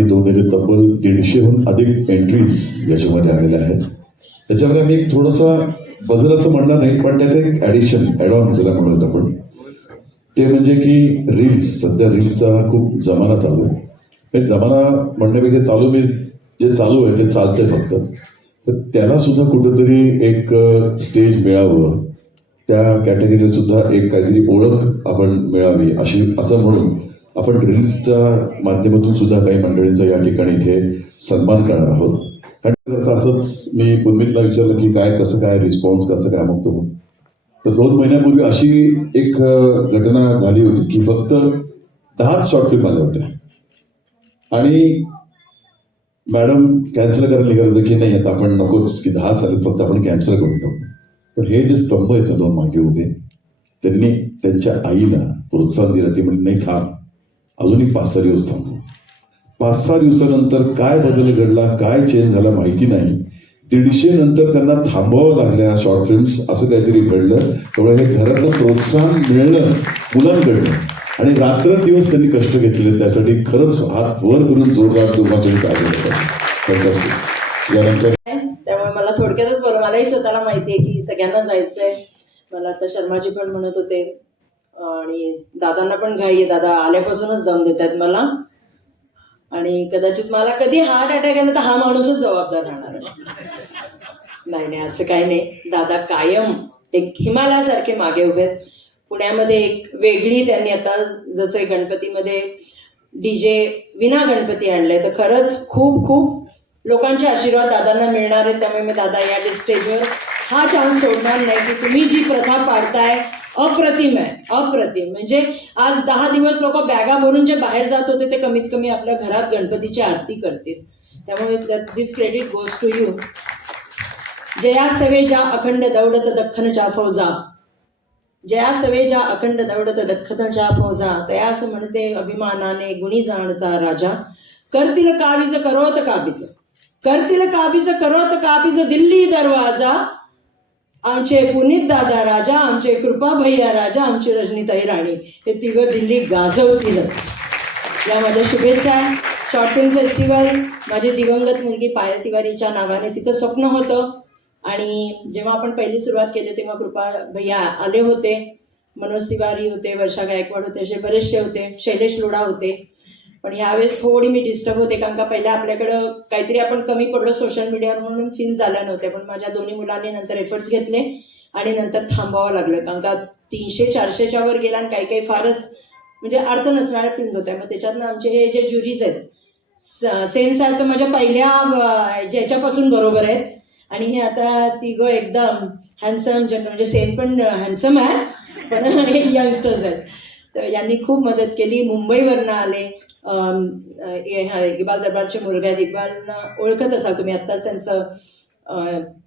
एक दोन नाही तब्बल दीडशेहून अधिक एंट्रीज याच्यामध्ये आलेल्या आहेत. त्याच्यामध्ये मी एक थोडासा बदल असं म्हणणार नाही पण त्यात एक ॲडिशन ॲडव्हान्स ज्याला म्हणूयात आपण ते म्हणजे की रील्स सध्या रील्सचा खूप जमाना चालू आहे. हे जमाना म्हणण्यापेक्षा चालू मी जे चालू आहे ते चालतंय फक्त. तर त्याला सुद्धा कुठंतरी एक स्टेज मिळावं. त्या कॅटेगरीत सुद्धा एक काहीतरी ओळख आपण मिळावी अशी असं म्हणून आपण रील्सच्या माध्यमातून सुद्धा काही मंडळींचा या ठिकाणी इथे सन्मान करणार आहोत. कारण असंच मी पुनमितला विचारलं की काय कसं काय रिस्पॉन्स कसं काय मग तो. तर दोन महिन्यापूर्वी अशी एक घटना झाली होती की फक्त दहाच शॉर्ट फिल्म आल्या होत्या. आणि मॅडम कॅन्सल करायला निघालं होतं की नाही आता आपण नकोच की दहा चालेल फक्त आपण कॅन्सल करून टाकू. पण हे जे स्तंभ आहेत ना दोन मागे होते त्यांनी त्यांच्या आईला प्रोत्साहन दिलं. ती म्हणजे नाही थांब. अजून एक पाच सहा दिवस थांबलो पाच सहा दिवसानंतर काय बदल घडला काय चेंज झाला माहिती नाही. दीडशे नंतर त्यांना थांबावं लागल्या शॉर्ट फिल्म्स असं काहीतरी घडलं. त्यामुळे हे घरातलं प्रोत्साहन मिळणं मुलांकडनं. आणि रात्रंदिवस त्यांनी कष्ट घेतले त्यासाठी खरंच हात वर करून जोरदार तुमच्या फॅन्टॅस्टिक यानंतर त्यामुळे मला थोडक्यातच बरं मलाही स्वतःला माहिती आहे की सगळ्यांना जायचंय. मला आता शर्माजी पण म्हणत होते आणि दादांना पण घाई आहे. दादा आल्यापासूनच दम देत आहेत मला. आणि कदाचित मला कधी हार्ट अटॅक आला तर हा माणूसच जबाबदार राहणार नाही नाही असं काही नाही. दादा कायम एक हिमालयासारखे मागे उभे आहेत. पुण्यामध्ये एक वेगळी त्यांनी आता जसे गणपतीमध्ये डी जे विना गणपती आणले तर खरंच खूप खूप लोकांचे आशीर्वाद दादांना मिळणार आहेत. त्यामुळे मी दादा या स्टेजवर हा चान्स सोडणार नाही की तुम्ही जी प्रथा पाडताय अप्रतिम आहे अप्रतिम. म्हणजे आज दहा दिवस लोक बॅगा भरून जे बाहेर जात होते ते कमीत कमी आपल्या घरात गणपतीची आरती करतील. त्यामुळे this credit goes to you Jaya सवेजा अखंड दौडत दख्खनच्या फौजा. जया सवेजा अखंड दौडत दख्खनच्या फौजा. तयास म्हणते अभिमानाने गुणी जाणता राजा. करतील काबीज करोत काबीज. करतील काबीज करोत काबीज दिल्ली दरवाजा. आमचे पुनीत दादा राजा आमचे कृपा भैया राजा आमची रजनीताई राणी हे तिघं दिल्ली गाजवतीलच. या माझ्या शुभेच्छा शॉर्ट फिल्म फेस्टिवल माझी दिवंगत मुलगी पायल तिवारीच्या नावाने तिचं स्वप्न होतं. आणि जेव्हा आपण पहिली सुरुवात केली तेव्हा कृपा भैया आले होते. मनोज तिवारी होते वर्षा गायकवाड होते असे बरेचसे होते. शैलेश लोढा होते. पण यावेळेस थोडी मी डिस्टर्ब होते कारण का पहिल्या आपल्याकडं काहीतरी आपण कमी पडलो सोशल मीडियावर म्हणून फिल्म झाल्या नव्हत्या पण माझ्या दोन्ही मुलांनी नंतर एफर्ट्स घेतले आणि नंतर थांबावं लागलं. कारण का तीनशे चारशेच्या वर गेला आणि काही काही फारच म्हणजे अर्थ नसणाऱ्या फिल्म होत्या. मग त्याच्यातनं आमचे हे जे ज्युरीज आहेत सेन्स आहे तो तर माझ्या पहिल्या ज्याच्यापासून बरोबर आहेत. आणि हे आता तिघं एकदम हँडसम जन म्हणजे सेन पण हँडसम आहे पण हे यंगस्टर्स आहेत. तर यांनी खूप मदत केली. मुंबईवरनं आले. इक्बाल दरबारचे मुलगा आहेत. इक्बालना ओळखत असाल तुम्ही आत्ताच त्यांचं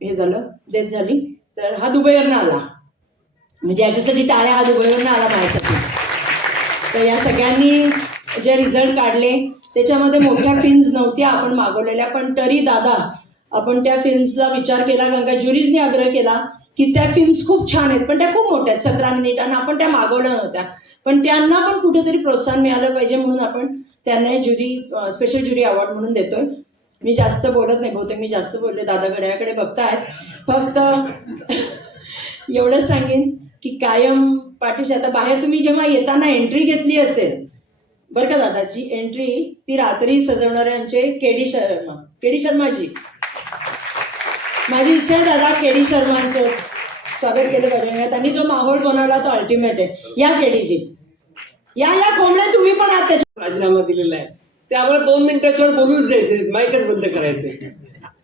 हे झालं डेथ झाली. तर हा दुबईवरनं आला. म्हणजे याच्यासाठी टाळ्या हा दुबईवरनं आला माझ्यासाठी. तर या सगळ्यांनी जे रिझल्ट काढले त्याच्यामध्ये मोठ्या फिल्म्स नव्हत्या आपण मागवलेल्या पण तरी दादा आपण त्या फिल्म्सला विचार केला कारण का ज्युरीजने आग्रह केला की त्या फिल्म्स खूप छान आहेत पण त्या खूप मोठ्या आहेत सतरा मिनिट आणि आपण त्या मागवल्या नव्हत्या. पण त्यांना पण कुठेतरी प्रोत्साहन मिळालं पाहिजे म्हणून आपण त्यांना ज्युरी स्पेशल ज्युरी अवॉर्ड म्हणून देतोय. मी जास्त बोलत नाही बहुतेक मी जास्त बोलले दादा घड्याकडे बघतायत. फक्त एवढंच सांगेन की कायम पाठीशी आता बाहेर तुम्ही जेव्हा येताना एंट्री घेतली असेल बरं का दादाची एंट्री ती रात्री सजवणाऱ्यांचे केडी शर्मा केडी शर्माजी. माझी इच्छा आहे दादा केडी शर्मांचं स्वागत केलं पाहिजे. त्यांनी जो माहोल बनवला तो अल्टिमेट आहे. या केडीजी. या या कोंबड्या तुम्ही पण आहात त्याच्या राजीनामा दिलेला आहे. त्यामुळे दोन मिनिटाच्यावर बोलूच द्यायचे. माईकच बंद करायचे.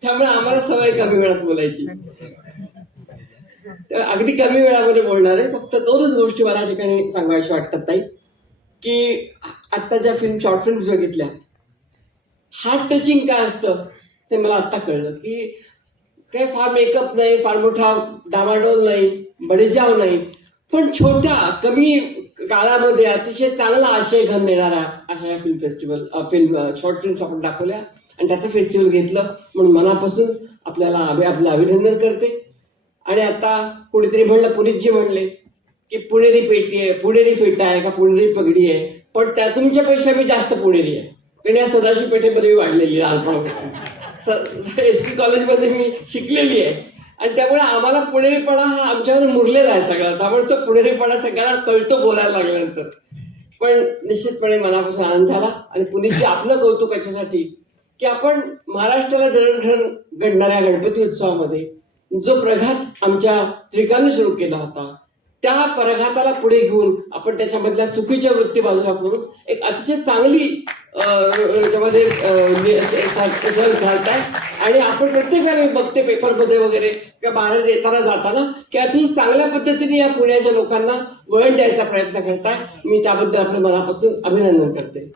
त्यामुळे आम्हाला सवय कमी वेळात बोलायची. तर अगदी कमी वेळामध्ये बोलणार आहे. फक्त दोनच गोष्टी मला ठिकाणी सांगायच्या वाटतात ताई. की आत्ताच्या फिल्म शॉर्ट फिल्म्स बघितल्या हार्ट टचिंग काय असतं ते मला आत्ता कळलं. की काय फार मेकअप नाही फार मोठा डामाडोल नाही बडेजाव नाही. पण छोट्या कमी काळामध्ये अतिशय चांगला आशय घन देणारा अशा या film festival film short films आपण दाखवल्या. आणि त्याचं फेस्टिवल घेतलं म्हणून मनापासून आपल्याला अभि आपलं अभिनंदन करते. आणि आता कुणीतरी म्हणलं पुनीतजी म्हणले की पुणेरी पेटी आहे पुणेरी फेटा आहे का पुणेरी पगडी आहे? पण त्या तुमच्या पेक्षा मी जास्त पुणेरी आहे. कारण या सदाशिव पेठेमध्ये मी वाढलेली लालपणापासून स एस पी कॉलेजमध्ये मी शिकलेली आहे. आणि त्यामुळे आम्हाला पुणेरीपणा हा आमच्यावर मुरलेला आहे सगळा. त्यामुळे तो पुणेरीपणा सगळ्यांना कळतो बोलायला लागल्यानंतर. पण निश्चितपणे मनापासून आनंद झाला आणि पुनीतचे आपलं कौतुक याच्यासाठी की आपण महाराष्ट्राला जडणघडण घडणाऱ्या गणपती उत्सवामध्ये जो प्रघात आमच्या त्रिकाने सुरू केला होता त्या प्रघाताला पुढे घेऊन आपण त्याच्यामधल्या चुकीच्या वृत्ती बाजूला करून एक अतिशय चांगली याच्यामध्ये सर घालताय. आणि आपण प्रत्येक बघते पेपरमध्ये वगैरे किंवा बाहेर येताना जाताना की अतिशय चांगल्या पद्धतीने या पुण्याच्या लोकांना वळण द्यायचा प्रयत्न करताय. मी त्याबद्दल आपल्या मनापासून अभिनंदन करते.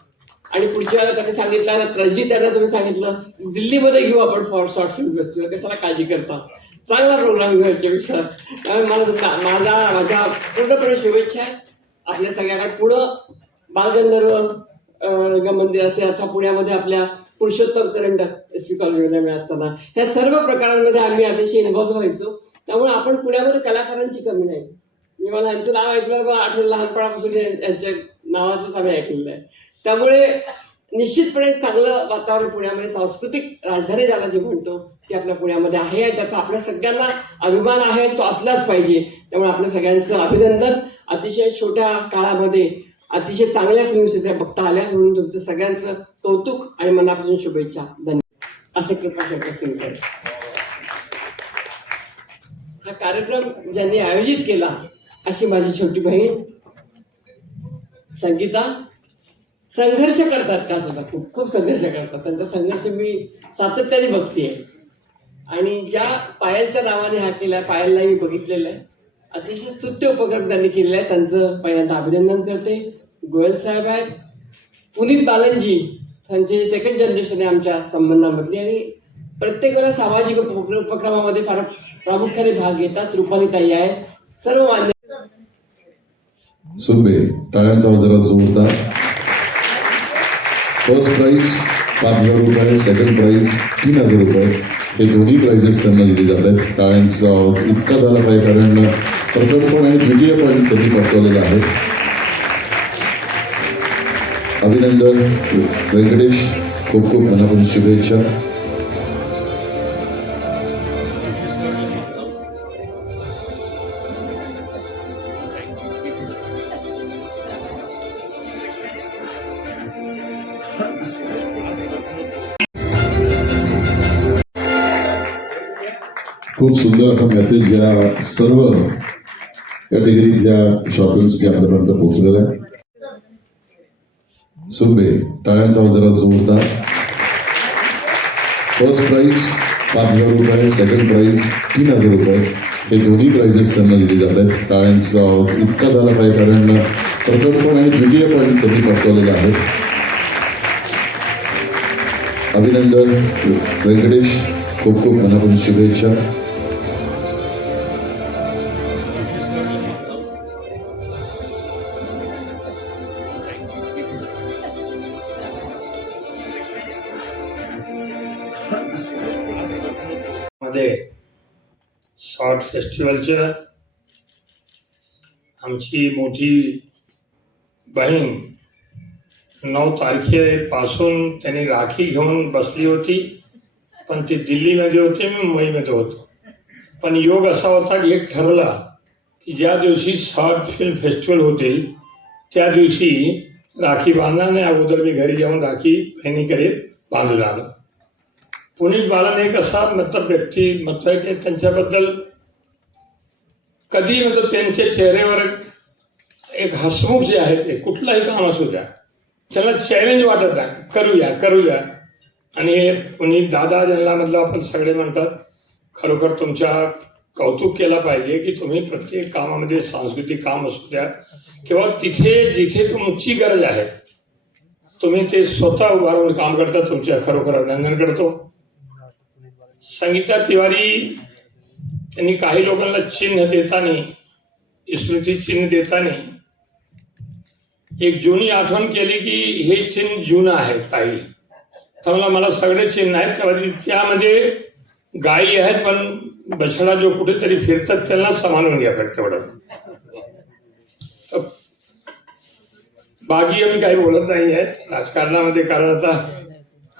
आणि पुढच्या वेळेला त्यांनी सांगितलं रणजित त्यांना तुम्ही सांगितलं दिल्लीमध्ये घेऊ आपण फॉर शॉर्ट फिल्म फेस्टिवल. कशाला काळजी करता? चांगला प्रोग्राम घेऊ याच्यापेक्षा. त्यामुळे मला माझा माझ्या पूर्णपणे शुभेच्छा आहे. आपल्या सगळ्यांना पुढं बालगंधर्व अं, रंगमंदिर असेल अथवा पुण्यामध्ये आपल्या पुरुषोत्तम करंडक एस पी कॉलेजमध्ये आम्ही असताना ह्या सर्व प्रकारांमध्ये आम्ही अतिशय इन्व्हॉल्व्ह व्हायचो. त्यामुळे आपण पुण्यामध्ये कलाकारांची कमी नाही. मी मला यांचं नाव ऐकल्यावर मला आठवलं लहानपणापासून यांच्या नावाचंच आम्ही ऐकलेलं आहे. त्यामुळे निश्चितपणे चांगलं वातावरण पुण्यामध्ये सांस्कृतिक राजधानी ज्याला जे म्हणतो ते आपल्या पुण्यामध्ये आहे आणि त्याचा आपल्या सगळ्यांना अभिमान आहे तो असलाच पाहिजे. त्यामुळे आपल्या सगळ्यांचं अभिनंदन. अतिशय छोट्या काळामध्ये अतिशय चांगल्या फिल्म इथे बघता आल्या. म्हणून तुमचं सगळ्यांचं कौतुक आणि मनापासून शुभेच्छा. धन्यवाद. असे कृपा शंकर सिंग साहेब. हा कार्यक्रम ज्यांनी आयोजित केला अशी माझी छोटी बहीण संगीता संघर्ष करतात त्या सुद्धा? खूप खूप संघर्ष करतात. त्यांचा संघर्ष मी सातत्याने बघतेय. आणि ज्या पायलच्या नावाने हा केला आहे पायलला मी बघितलेला आहे. अतिशय स्तुत्य उपक्रम त्यांनी केलेला आहे. त्यांचं पहिल्यांदा अभिनंदन करते. गोयल साहेब आहेत. पुनीत बालनजी त्यांचे सेकंड जनरेशन आहे आमच्या संबंधामधली आणि प्रत्येकाला सामाजिक उपक्रमामध्ये फार प्रामुख्याने भाग घेतात. रुपालीताई आहेत. सर्व मान्य सुबे टाळ्यांचा जरा जोरदार फर्स्ट प्राइज पाच हजार रुपये. सेकंड प्राइज तीन हजार रुपये. हे दोन्ही प्राइजेस त्यांना दिले जात आहेत. टाळ्यांचा आवाज इतका झाला पाहिजे कारण प्रथम पण आणि द्वितीय पण त्यांनी पटकवलेलं आहे. अभिनंदन व्यंकटेश खूप खूप मनापासून शुभेच्छा खूप सुंदर असा मेसेज या सर्व कॅटेगरीतल्या शॉर्ट फिल्म्सनी आपल्यापर्यंत पोहोचलेला आहे सुनबे टाळ्यांचा आवाज जरा जोरदार. फर्स्ट प्राइज पाच हजार रुपये. सेकंड प्राइज तीन हजार रुपये. हे दोन्ही प्राइजेस त्यांना दिले जात आहेत. टाळ्यांचा आवाज इतका झाला पाहिजे कारण प्रथम पण आणि द्वितीय पण त्यांनी पटकवलेलं आहे. अभिनंदन व्यंकटेश खूप खूप मनापासून शुभेच्छा. मध्ये शॉर्ट फेस्टिवलचं आमची मोठी बहीण नऊ तारखेपासून त्यांनी राखी घेऊन बसली होती पण ती दिल्लीमध्ये होती मी मुंबईमध्ये होतो. पण योग असा होता की एक ठरला की ज्या दिवशी शॉर्ट फिल्म फेस्टिवल होतील त्या दिवशी राखी बांधणार नाही. अगोदर मी घरी जाऊन राखी बहिणीकडे बांधून आलो पुनीत बालन एक असा मतलब व्यक्ती मत आहे की त्यांच्याबद्दल कधी म्हणजे त्यांच्या चेहऱ्यावर एक हसमुख जे आहे ते कुठलंही काम असू द्या त्याला चॅलेंज वाटत आहे. करूया करूया. आणि हे पुनीत दादा ज्यांना मधलं आपण सगळे म्हणतात खरोखर तुमच्या कौतुक केला पाहिजे की तुम्ही प्रत्येक कामामध्ये सांस्कृतिक काम असू द्या किंवा तिथे जिथे तुमची गरज आहे तुम्ही ते स्वतः उभारून काम करता तुमच्या खरोखर अभिनंदन करतो. संगीता तिवारी त्यांनी काही लोकांना चिन्ह देताना स्मृती चिन्ह देताना एक जुनी आठवण केली की हे चिन्ह जुनं आहे ताई. तर मला मला सगळे चिन्ह आहेत. त्यामध्ये त्यामध्ये गायी आहेत पण बछडा जो कुठेतरी फिरतात त्यांना सांभाळून घ्या फक्त तेवढं बागी आम्ही काही बोलत नाही आहे राजकारणामध्ये कारण आता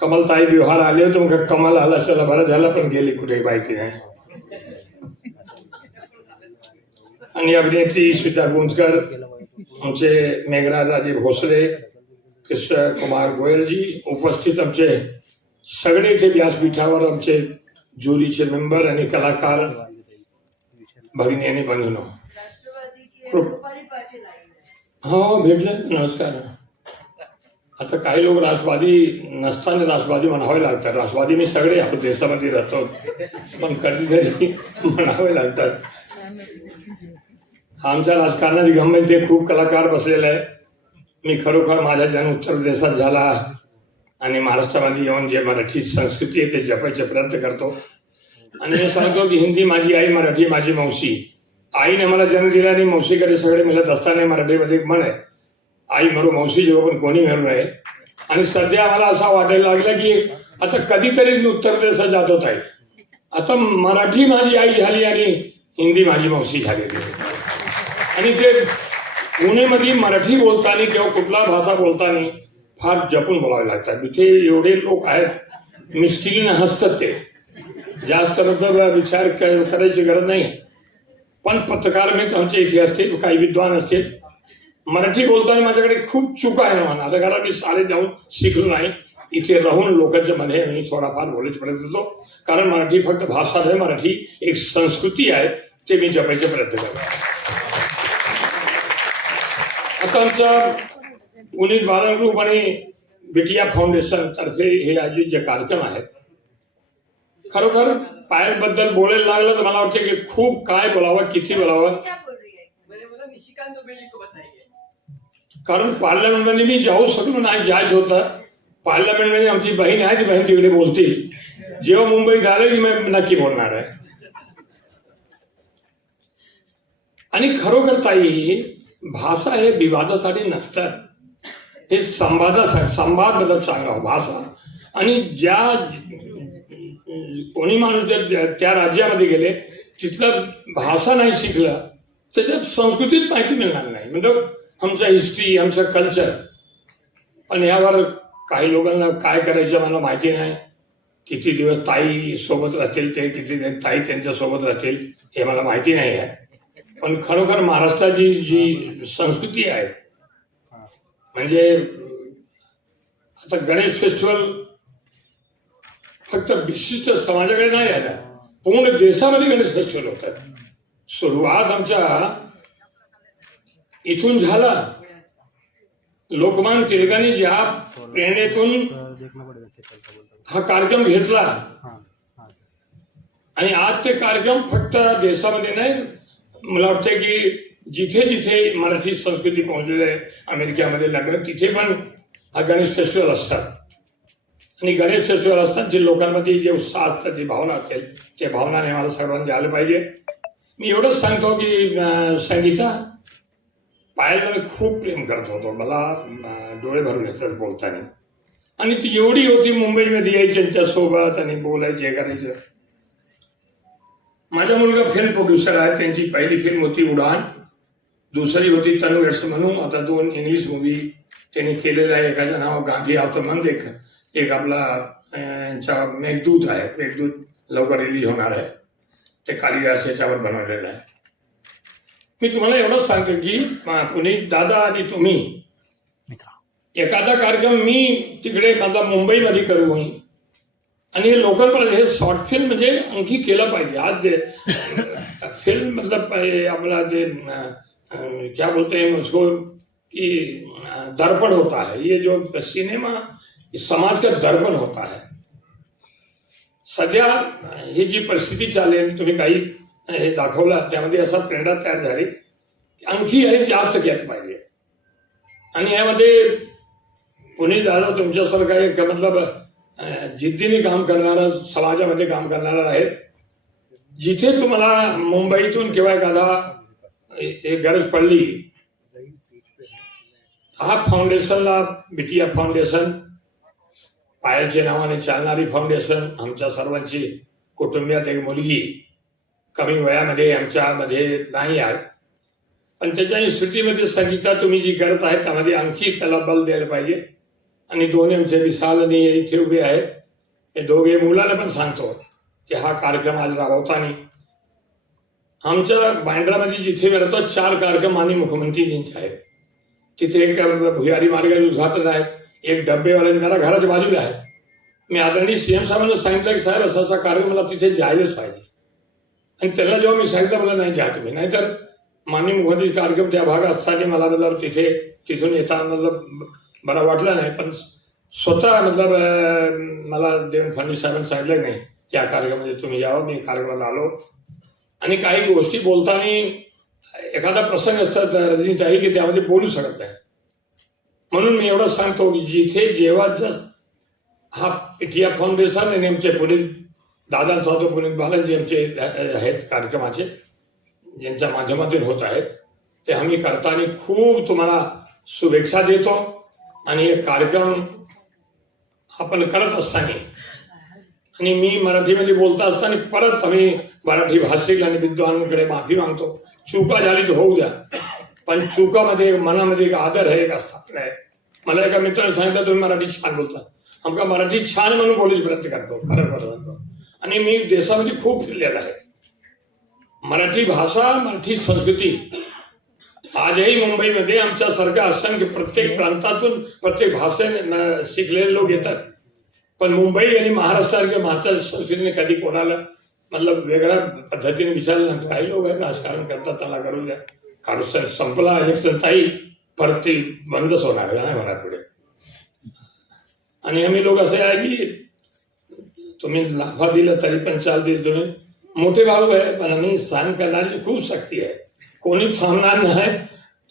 कमलताई बिहार आले होते मग कमल आला चला बरं झालं पण गेली कुठे माहिती नाही. आणि अभिनेत्री स्मिता गुंजकर आमचे मेघराजाजी भोसले कृष्ण कुमार गोयलजी उपस्थित आमचे सगळे इथे व्यासपीठावर आमचे ज्युरीचे मेंबर आणि कलाकार भगिनी आणि बंधूनो. हो भेटले नमस्कार. आता काही लोक राष्ट्रवादी नसताना राष्ट्रवादी म्हणावे लागतात. राष्ट्रवादी मी सगळे आहोत देशामध्ये राहतो. पण कधीतरी म्हणावे लागतात. आमच्या राजकारणाची गंमत ते खूप कलाकार बसलेले आहे मी खरोखर माझा जन्म उत्तर प्रदेशात झाला आणि महाराष्ट्रामध्ये येऊन जे मराठी संस्कृती आहे ते जपायचा प्रयत्न करतो. आणि मी सांगतो की हिंदी माझी आई मराठी माझी मावशी. आईने मला जन्म दिला आणि मावशीकडे सगळे मिळत असताना मराठीमध्ये एक म्हण आहे. आई मरो मावशी जेव्हा पण कोणी मिळू नये. आणि सध्या मला असा वाटायला लागला की आता कधीतरी मी उत्तर प्रदेशात जात होत आहे. आता मराठी माझी आई झाली आणि हिंदी माझी मावशी झालेली आहे. आणि ते पुणेमध्ये मराठी बोलताना किंवा कुठला भाषा बोलताना फार जपून बोलावे लागतात. इथे एवढे लोक आहेत मिस्किलीने हसतात ते. जास्त मतलब विचार करायची गरज नाही. पण पत्रकार मित्र आमचे इथे असतील काही विद्वान असतील मराठी बोलताना माझ्याकडे खूप चूक आहे म्हणा आता घरात मी शाळेत जाऊन शिकलो नाही. इथे राहून लोकांच्या मध्ये मी थोडाफार बोलायचा प्रयत्न करतो. कारण मराठी फक्त भाषा नाही मराठी एक संस्कृती आहे ते मी जपायचे प्रयत्न करतो. आता आमचा पुनीत बालग्रुप आणि बिटिया फाउंडेशन तर्फे हे आयोजित जे कार्यक्रम आहेत खरोखर पायलबद्दल बोलायला लागलं तर मला वाटतं की खूप काय बोलावं किती बोलावं. कारण पार्लमेंटमध्ये मी जाऊ शकलो नाही जायचं होतं. पार्लमेंटमध्ये आमची बहीण आहे ती बहीण तिकडे बोलते. जेव्हा मुंबई झालं की मी नक्की बोलणार आहे. आणि खरोखर ताई भाषा हे विवादासाठी नसतात. हे संवादासाठी संवाद मतलब सांगा भाषा. आणि ज्या कोणी माणूस जर त्या राज्यामध्ये गेले तिथलं भाषा नाही शिकलं त्याच्यात संस्कृतीत माहिती मिळणार नाही. म्हणजे आमचं हिस्ट्री आमचं कल्चर पण यावर काही लोकांना काय करायचं मला माहिती नाही. किती दिवस ताई सोबत राहतील ते किती दिवस ताई त्यांच्यासोबत राहतील हे मला माहिती नाही आहे. पण खरोखर महाराष्ट्राची जी संस्कृती आहे म्हणजे आता गणेश फेस्टिवल फक्त विशिष्ट समाजाकडे नाही आला पूर्ण देशामध्ये गणेश फेस्टिवल होतात. सुरुवात आमच्या इथून झाला. लोकमान टिळकांनी ज्या प्रेरणेतून हा कार्यक्रम घेतला. आणि आज ते कार्यक्रम फक्त देशामध्ये नाही मला वाटतं की जिथे जिथे मराठी संस्कृती पोहोचलेली आहे अमेरिकेमध्ये लागलं तिथे पण हा गणेश फेस्टिवल असतात. आणि गणेश फेस्टिवल असतात जे लोकांमध्ये जे उत्साह असतात जी भावना असतील त्या भावनाने मला सर्वांनी द्यायला पाहिजे. मी एवढंच सांगतो की संगीता पायाला मी खूप प्रेम करत होतो. मला डोळे भरून येतात बोलताना. आणि ती एवढी होती मुंबईमध्ये यायची त्यांच्यासोबत आणि बोलायचे हे करायचं. माझा मुलगा फिल्म प्रोड्युसर आहे. त्यांची पहिली फिल्म होती उडान. दुसरी होती तनु यश म्हणून. आता दोन इंग्लिश मूवी त्यांनी केलेल्या आहे. एकाचं नाव गांधी आवतमंद एक. एक आपला यांचा मेघदूत आहे. मेघदूत लवकर रिलीज होणार आहे. ते कालिदास याच्यावर बनवलेलं आहे. मी तुम्हाला एवढंच सांगतो की पुनीत दादा आणि तुम्ही एखादा कार्यक्रम मी तिकडे माझा मुंबईमध्ये करू आणि हे लोकल हे शॉर्ट फिल्म म्हणजे आणखी केलं पाहिजे. आज जे फिल्म मतलब आपला जे क्या बोलते हैं उसको कि दर्पण होता है. ये जो सिनेमा समाज का दर्पण होता है. सध्या ही जी परिस्थिती चालली तुम्ही काही हे दाखवलं त्यामध्ये असा प्रेरणा तयार झाली की आणखी आणि जास्त केलं पाहिजे आणि यामध्ये पुणे दादा तुमच्यासारखा एक मतलब जिद्दीने काम करणारा समाजामध्ये काम करणारा आहे. जिथे तुम्हाला मुंबईतून किंवा एखादा एक गरज पडली हा फाउंडेशनला बिटिया फाउंडेशन पायलच्या नावाने चालणारी फाउंडेशन आमच्या सर्वांची कुटुंबियात एक मुलगी कमी वयामध्ये आमच्यामध्ये नाही आहे पण त्याच्या स्मृतीमध्ये संगीता तुम्ही जी करत आहे त्यामध्ये आणखी त्याला बल द्यायला पाहिजे. आणि दोन आमचे विशाल आणि इथे उभे आहेत. हे दोघे मुलांना पण सांगतो की हा कार्यक्रम आज राबवताना आमच्या बांड्रामध्ये जिथे मिळतो चार कार्यक्रम आणि मुख्यमंत्रीजींचे आहेत. तिथे एक भुयारी मार्गाचे उद्घाटन आहे एक डब्बेवाले मला घराच्या बाजूला आहे. मी आदरणीय सीएम साहेबांना सांगितलं की साहेब असा असा कार्यक्रम मला तिथे जायलाच पाहिजे. आणि त्यांना जेव्हा मी सांगितलं मला नाही जा तुम्ही. नाहीतर माननीय मुखर्जी कार्यक्रम त्या भागात असताना मला मतलब तिथे तिथून येता मतलब बरा वाटलं नाही पण स्वतः मतलब मला देवेंद्र फडणवीस साहेबांनी सांगितलं नाही या कार्यक्रमामध्ये तुम्ही यावं मी कार्यक्रमाला आलो. आणि काही गोष्टी बोलताना एखादा प्रसंग असतात रजनीताई की त्यामध्ये बोलू शकत नाही. म्हणून मी एवढं सांगतो की जिथे जेव्हा जस्ट हा पीटीआर फाउंडेशन आणि आमचे पुढील दादा साधू पुनीत बालाजी आमचे आहेत कार्यक्रमाचे ज्यांच्या माध्यमातून होत आहेत. ते आम्ही करताना खूप तुम्हाला शुभेच्छा देतो आणि हे कार्यक्रम आपण करत असताना आणि मी मराठीमध्ये बोलता असताना परत आम्ही मराठी भाषिक आणि विद्वानांकडे माफी मागतो. चुका झाली तर होऊ द्या. पण चुकामध्ये एक मनामध्ये एक आदर आहे एक स्थापना आहे. मला एका मित्राने सांगितलं तुम्ही मराठी छान बोलता. आमका मराठी छान म्हणून बोलूच प्रयत्न करतो. खरं बरोबर आणि मी देशामध्ये खूप फिरलेला आहे. मराठी भाषा मराठी संस्कृती आजही मुंबईमध्ये आमच्यासारख्या असंख्य प्रत्येक प्रांतातून प्रत्येक भाषेने शिकलेले लोक येतात. पण मुंबई आणि महाराष्ट्रासारख्या महाराष्ट्राच्या संस्कृतीने कधी कोणाला मतलब वेगळ्या पद्धतीने विचारलं नाही. काही लोक आहेत राजकारण करतात त्याला करू द्या. कारण संपला इलेक्शन ताई. परत ती बंदच होणार नाही म्हणा पुढे आणि आम्ही लोक असे आहे की तुम्ही लाफा दिला तरी पण चालतील तुम्ही. मोठे भाऊ आहे पण आम्ही सहन करण्याची खूप शक्ती आहे. कोणी थांबणार नाही.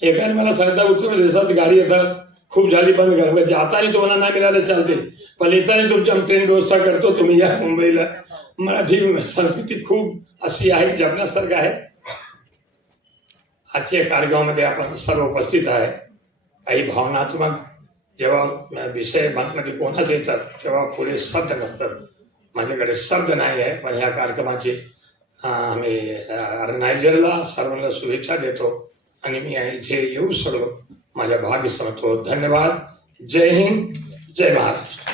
एकाने मला सांगता उत्तर देशात गाडी येतात. खूप झाली बंद करा जाताना तुम्हाला नाही मिळालं चालते पण येताना तुमची आम्ही ट्रेन व्यवस्था करतो तुम्ही या मुंबईला. मराठी संस्कृती खूप अशी आहे जपण्यासारखं आहे. आजच्या कार्यक्रमामध्ये आपण सर्व उपस्थित आहे. काही भावनात्मक जेव्हा विषय मनामध्ये कोणाच येतात तेव्हा पुढे सत्य नसतात माझ्याकडे शब्द नाही आहे पण ह्या कार्यक्रमाची आम्ही ऑर्गनायझरला सर्वांना शुभेच्छा देतो आणि मी इथे येऊ सर्व माझ्या भाग्य समजतो धन्यवाद. जय हिंद. जय महाराष्ट्र.